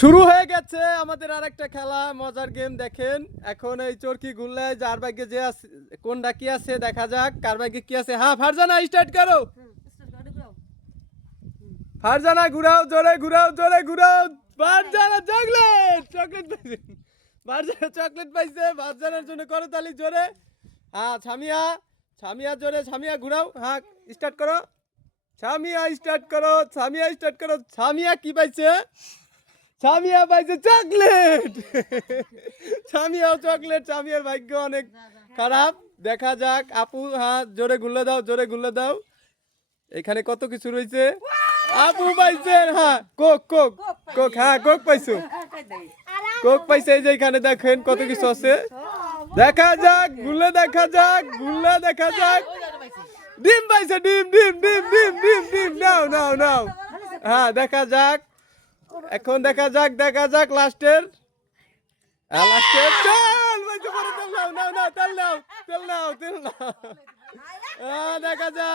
শুরু হয়ে গেছে আমাদের আরেকটা খেলা, মজার গেম। দেখেন এখন এই চরকি গুল্লায় যার ভাগ্যে যে আছে, কোনটা কি আছে দেখা যাক কার ভাগ্যে কি আছে। হ্যাঁ ফারজানা স্টার্ট করো। ফারজানা ঘুরাও, জোরে ঘুরাও, জোরে ঘুরাও। ফারজানা চকলেট, চকলেট পাইছে। ফারজানা চকলেট পাইছে। ফারজানার জন্য করতালি জোরে। হ্যাঁ ছামিয়া, ছামিয়া জোরে, ছামিয়া ঘুরাও। হ্যাঁ স্টার্ট করো, ছামিয়া স্টার্ট করো, ছামিয়া স্টার্ট করো। ছামিয়া কি পাইছে? ছামিয়া পাইছে চকলেট। ছামিয়াও চকলেট। ছামিয়ার ভাগ্য অনেক খারাপ। দেখা যাক আপু। হ্যাঁ জোরে ঘুরলে দাও, জোরে ঘুরলে দাও। এখানে কত কিছু রয়েছে। আপু পাইছেন। হ্যাঁ কোক, কোক, কোক। হ্যাঁ কোক পাইছো, কোক পাইছে। এই যে এখানে দেখেন কত কিছু আছে। দেখা যাক, ঘুরলে দেখা যাক, ঘুরলে দেখা যাক। ডিম পাইছে, ডিম, ডিম, ডিম, ডিম, ডিম, ডিম। নাও, নাও, নাও। হ্যাঁ দেখা যাক, এখন দেখা যাক, দেখা যাক লাস্টের, লাস্টের। চল ভাই, পরে তেল নাও, নাও, নাও, তেল নাও, তেল নাও, তেল নাও। দেখা যাক।